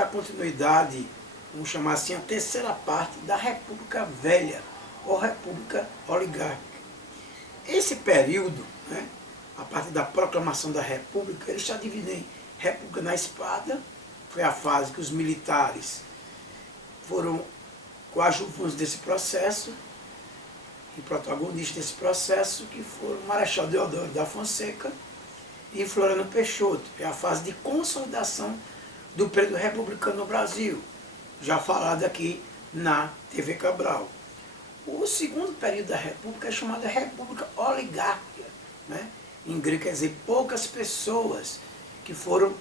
dar continuidade, vamos chamar assim, a terceira parte da República Velha, ou República Oligárquica. Esse período, né, a partir da proclamação da República, ele está dividido em República na Espada, foi a fase que os militares foram coadjuvantes desse processo, e protagonistas desse processo, que foram Marechal Deodoro da Fonseca e Floriano Peixoto. É a fase de consolidação do período republicano no Brasil, já falado aqui na TV Cabral. O segundo período da República é chamado República Oligárquica, né? Em grego quer dizer poucas pessoas, que foram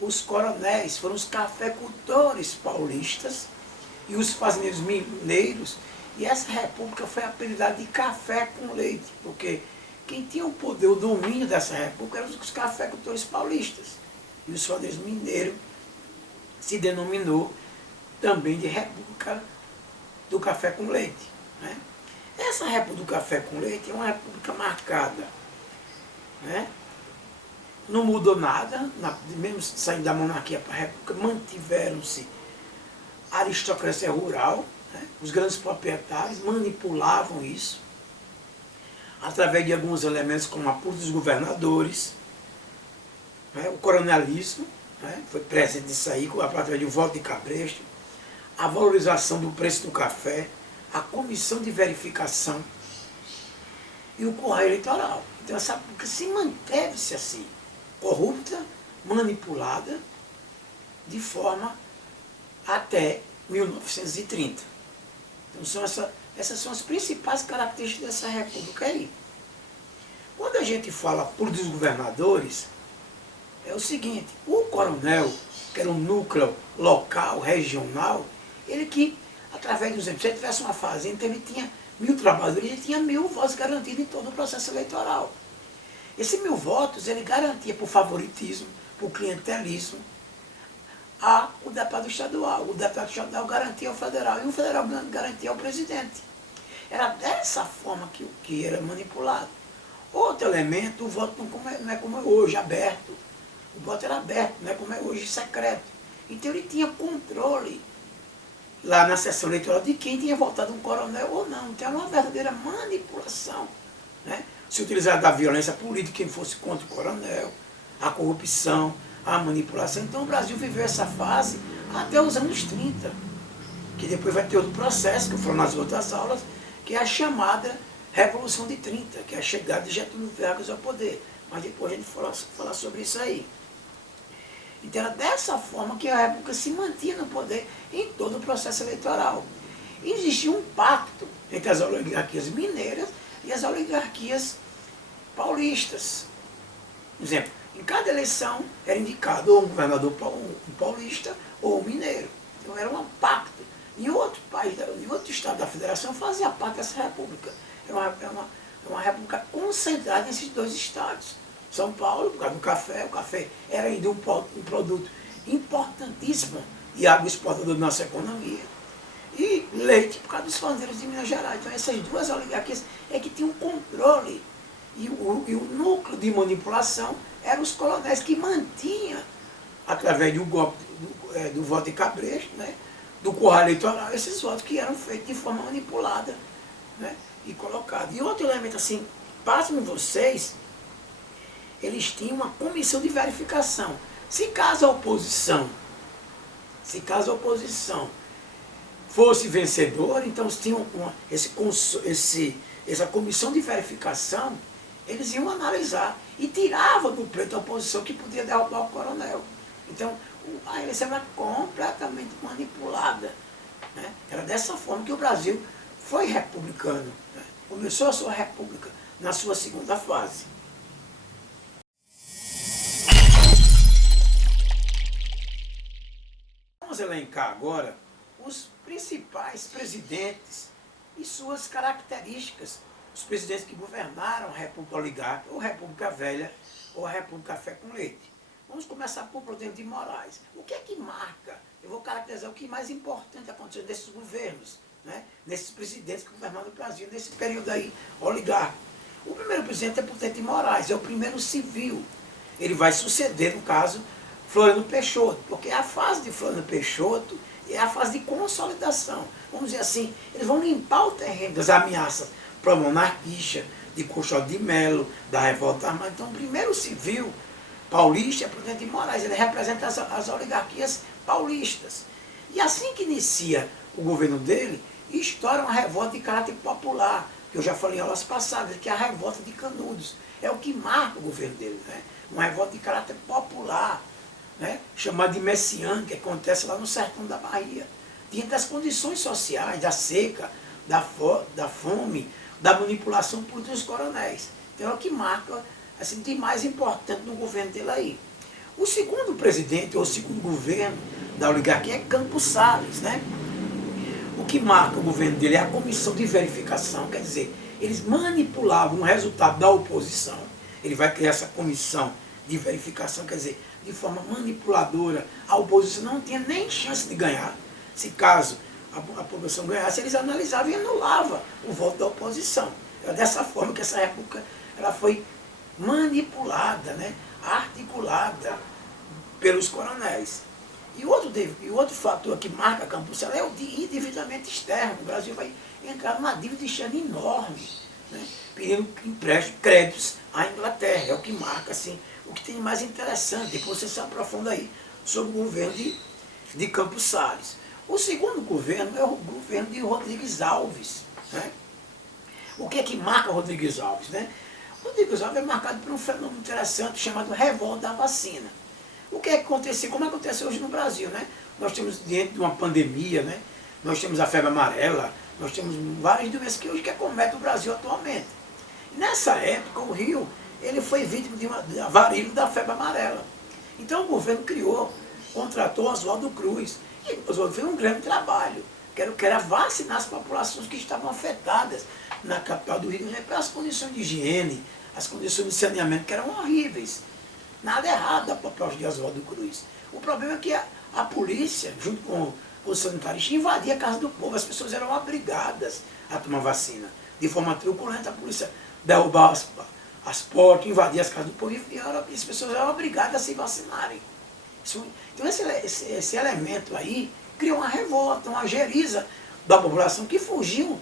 os coronéis, foram os cafeicultores paulistas e os fazendeiros mineiros, e essa república foi apelidada de café com leite, porque quem tinha o poder, o domínio dessa república eram os cafeicultores paulistas, e os fazendeiros mineiros se denominou também de República do Café com Leite, né? Essa República do Café com Leite é uma república marcada, né? Não mudou nada, mesmo saindo da monarquia para a república, mantiveram-se a aristocracia rural, né? Os grandes proprietários manipulavam isso, através de alguns elementos como a apoio dos governadores, né? O coronelismo, né? Foi presente nisso aí, através do voto de cabresto, a valorização do preço do café, a comissão de verificação e o correio eleitoral. Então essa república se manteve-se assim, corrupta, manipulada, de forma até 1930. Então essas são as principais características dessa república aí. Quando a gente fala por dos governadores, é o seguinte: o coronel, que era um núcleo local, regional, ele que, através dos exemplos, se ele tivesse uma fazenda, então ele tinha 1000 trabalhadores, ele tinha 1000 votos garantidos em todo o processo eleitoral. Esses 1000 votos ele garantia por favoritismo, por clientelismo, o deputado estadual. O deputado estadual garantia ao federal e o federal garantia ao presidente. Era dessa forma que era manipulado. Outro elemento, o voto não é como é hoje, aberto. O voto era aberto, não é como é hoje, secreto. Então ele tinha controle lá na sessão eleitoral de quem tinha votado um coronel ou não. Então era uma verdadeira manipulação, né? Se utilizar da violência política, quem fosse contra o coronel, a corrupção, a manipulação. Então o Brasil viveu essa fase até os anos 30, que depois vai ter outro processo, que foram nas outras aulas, que é a chamada Revolução de 30, que é a chegada de Getúlio Vargas ao poder. Mas depois a gente falar sobre isso aí. Então era dessa forma que a República se mantinha no poder em todo o processo eleitoral. E existia um pacto entre as oligarquias mineiras e as oligarquias paulistas. Por exemplo, em cada eleição era indicado ou um governador paulista ou um mineiro. Então era um pacto. Em outro país, em outro estado da federação fazia parte dessa república. É uma república concentrada nesses dois estados. São Paulo, por causa do café, o café era ainda um produto importantíssimo e água exportador da nossa economia. E leite, por causa dos fazendeiros de Minas Gerais. Então essas duas oligarquias é que tinham controle. E o núcleo de manipulação eram os coronéis que mantinham, através do golpe do voto de cabresto, né, do correio eleitoral, esses votos que eram feitos de forma manipulada, né, e colocados. E outro elemento assim, pasmem vocês, eles tinham uma comissão de verificação. Se caso a oposição fosse vencedora, então eles tinham essa comissão de verificação, eles iam analisar e tiravam do pleito a oposição que podia derrubar o coronel. Então a eleição era completamente manipulada, né? Era dessa forma que o Brasil foi republicano, né? Começou a sua república na sua segunda fase. Vamos elencar agora os principais presidentes e suas características, os presidentes que governaram a República Oligárquica, ou República Velha, ou a República Café com Leite. Vamos começar por Prudente de Moraes. O que é que marca? Eu vou caracterizar o que é mais importante aconteceu nesses governos, né? Nesses presidentes que governaram o Brasil, nesse período aí oligárquico. O primeiro presidente é Prudente de Moraes, é o primeiro civil. Ele vai suceder, no caso, Floriano Peixoto, porque a fase de Floriano Peixoto é a fase de consolidação. Vamos dizer assim, eles vão limpar o terreno das ameaças pró-monarquista, de Custódio de Melo, da revolta armada. Então, o primeiro civil paulista é Prudente de Moraes, ele representa as oligarquias paulistas. E assim que inicia o governo dele, estoura uma revolta de caráter popular, que eu já falei em aulas passadas, que é a revolta de Canudos. É o que marca o governo dele, né? Uma revolta de caráter popular, né? Chamada de messiânica, que acontece lá no sertão da Bahia. Diante das condições sociais, da seca, da fome, da manipulação política dos coronéis. Então é o que marca, assim, de mais importante no governo dele aí. O segundo presidente, ou o segundo governo da oligarquia é Campos Salles, né? O que marca o governo dele é a comissão de verificação, quer dizer, eles manipulavam o resultado da oposição. Ele vai criar essa comissão de verificação, quer dizer, de forma manipuladora, a oposição não tinha nem chance de ganhar. Se caso a população ganhasse, eles analisavam e anulavam o voto da oposição. Era dessa forma que essa república ela foi manipulada, né? Articulada pelos coronéis. E outro fator que marca Campos Salles é o de endividamento externo. O Brasil vai entrar numa dívida externa enorme, né? Pedindo empréstimos, créditos à Inglaterra. É o que marca, assim, o que tem mais interessante. Depois você se aprofunda aí sobre o governo de Campos Salles. O segundo governo é o governo de Rodrigues Alves, né? O que é que marca Rodrigues Alves, né? Rodrigues Alves é marcado por um fenômeno interessante chamado revolta da vacina. O que é que aconteceu? Como acontece hoje no Brasil, né? Nós temos diante de uma pandemia, né? Nós temos a febre amarela, nós temos várias doenças que hoje que acometem o Brasil atualmente. E nessa época, o Rio ele foi vítima de uma varíola da febre amarela. Então o governo contratou Oswaldo Cruz. E Oswaldo fez um grande trabalho, que era vacinar as populações que estavam afetadas na capital do Rio de Janeiro pelas condições de higiene, as condições de saneamento que eram horríveis. Nada errado da proposta de Oswaldo Cruz. O problema é que a polícia, junto com os sanitaristas, invadia a casa do povo. As pessoas eram obrigadas a tomar vacina. De forma truculenta, a polícia derrubava as portas, invadia as casas do povo e as pessoas eram obrigadas a se vacinarem. Então esse elemento aí criou uma revolta, uma geriza da população que fugiu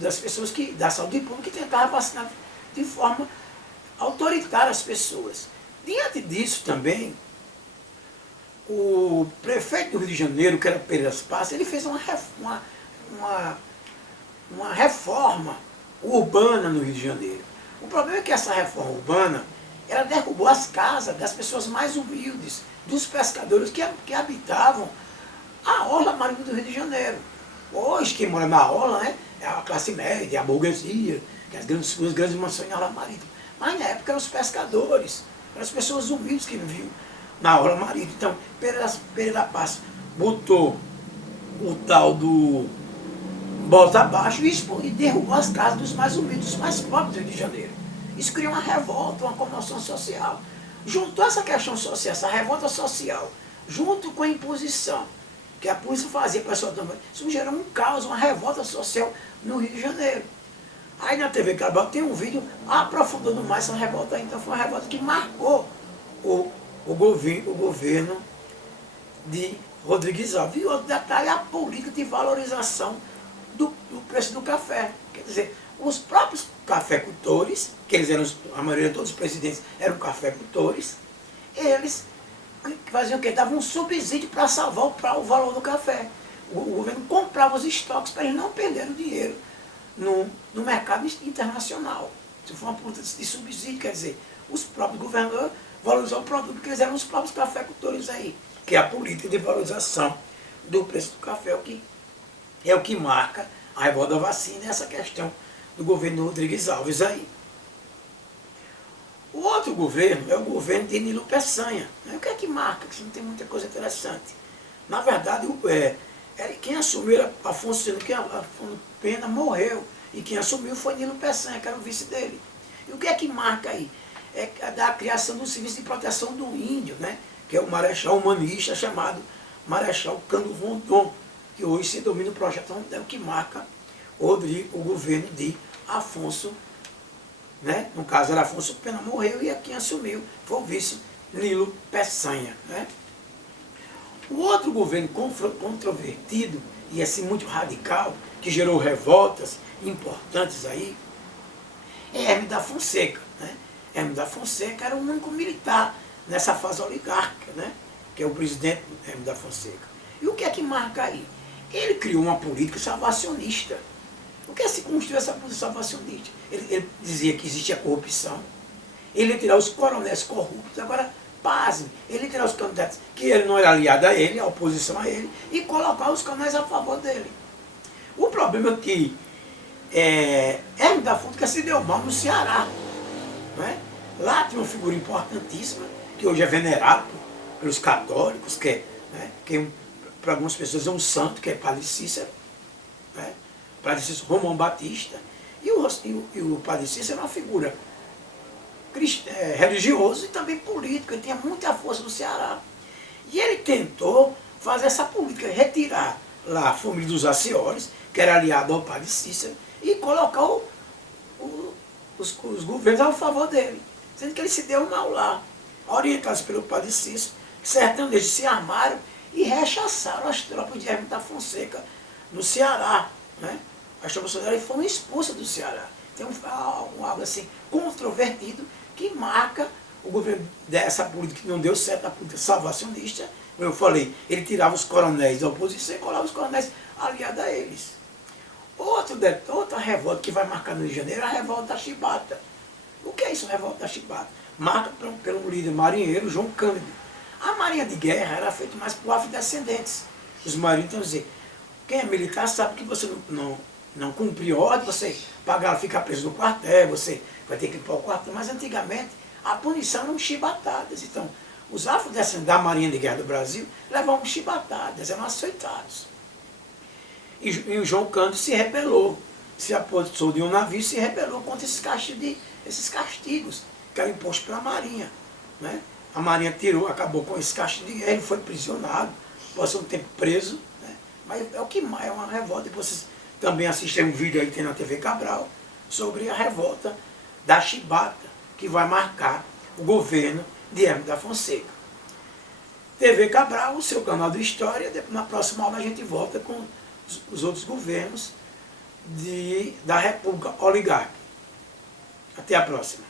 das pessoas da saúde pública que tentavam vacinar de forma autoritária as pessoas. Diante disso também, o prefeito do Rio de Janeiro, que era Pereira Passa, ele fez uma reforma urbana no Rio de Janeiro. O problema é que essa reforma urbana, ela derrubou as casas das pessoas mais humildes, dos pescadores que habitavam a orla marítima do Rio de Janeiro. Hoje, quem mora na orla, né, é a classe média, a burguesia, que as grandes mansões na orla marítima. Mas na época eram os pescadores, eram as pessoas humildes que viviam na orla marítima. Então, Pereira Passa botou o tal do bota abaixo e derrubou as casas dos mais humildes, dos mais pobres do Rio de Janeiro. Isso criou uma revolta, uma comoção social. Juntou essa questão social, essa revolta social, junto com a imposição que a polícia fazia para pessoal também, isso gerou um caos, uma revolta social no Rio de Janeiro. Aí na TV Cabral tem um vídeo aprofundando mais essa revolta. Então foi uma revolta que marcou o governo de Rodrigues Alves. E outro detalhe é a política de valorização do preço do café. Quer dizer, os próprios cafeicultores, que eles eram, a maioria de todos os presidentes eram cafeicultores, eles faziam o quê? Davam um subsídio para salvar o valor do café. O governo comprava os estoques para eles não perderem o dinheiro no mercado internacional. Isso foi uma política de subsídio, quer dizer, os próprios governadores valorizaram o produto, porque eles eram os próprios cafeicultores aí, que é a política de valorização do preço do café, é o que marca a revolta da vacina e essa questão do governo Rodrigues Alves aí. O outro governo é o governo de Nilo Peçanha. O que é que marca? Que não tem muita coisa interessante. Na verdade, quem assumiu era Afonso Pena, morreu. E quem assumiu foi Nilo Peçanha, que era o vice dele. E o que é que marca aí? É da criação do Serviço de Proteção do Índio, né? Que é o marechal humanista chamado Marechal Cândido Rondon, que hoje se domina o projeto Rondon, que marca o governo de Afonso, né? No caso era Afonso Pena, morreu e quem assumiu foi o vice Nilo Peçanha. Né? O outro governo controvertido, e assim muito radical, que gerou revoltas importantes aí, é Hermes da Fonseca. Né? Hermes da Fonseca era o único militar nessa fase oligárquica, né? Que é o presidente Hermes da Fonseca. E o que é que marca aí? Ele criou uma política salvacionista. O que é se construiu essa política salvacionista? Ele dizia que existia corrupção, ele ia tirar os coronéis corruptos. Agora, pasme, ele ia tirar os candidatos que ele não era aliado a ele, a oposição a ele, e colocar os coronéis a favor dele. O problema é que Hermes da Fonseca se deu mal no Ceará. Né? Lá tinha uma figura importantíssima, que hoje é venerado pelos católicos, que para algumas pessoas é um santo, que é Padre Cícero. Né? Padre Cícero Romão Batista. E o Padre Cícero é uma figura religioso e também político, ele tinha muita força no Ceará. E ele tentou fazer essa política, retirar lá a família dos Acíoles, que era aliado ao Padre Cícero, e colocar os governos a favor dele, sendo que ele se deu mal lá. Orientados pelo Padre Cícero, sertanejos se armaram e rechaçaram as tropas de Hermes da Fonseca no Ceará. Né? As tropas socialistas foram expulsas do Ceará. Tem algo assim controvertido que marca o governo dessa política que não deu certo, a política salvacionista. Como eu falei, ele tirava os coronéis da oposição e colava os coronéis aliados a eles. Outra revolta que vai marcar no Rio de Janeiro é a revolta da Chibata. O que é isso, a revolta da Chibata? Marca pelo líder marinheiro João Cândido. A marinha de guerra era feita mais por afrodescendentes. Os marinheiros, então, dizer, quem é militar sabe que você não cumprir ordem, você pagar, ficar preso no quartel, você vai ter que ir para o quartel. Mas antigamente a punição eram chibatadas. Então, os afrodescendentes da Marinha de Guerra do Brasil levavam chibatadas, eram açoitados. E o João Cândido se rebelou, se apossou de um navio e se rebelou contra esses castigos que eram impostos pela Marinha. Né? A Marinha acabou com esse castigo de guerra, ele foi prisionado, passou um tempo preso. Né? Mas é o que mais, é uma revolta. Depois vocês também assistem um vídeo aí que tem na TV Cabral sobre a revolta da Chibata, que vai marcar o governo de Hermes da Fonseca. TV Cabral, o seu canal de história. Na próxima aula a gente volta com os outros governos da República Oligárquica. Até a próxima.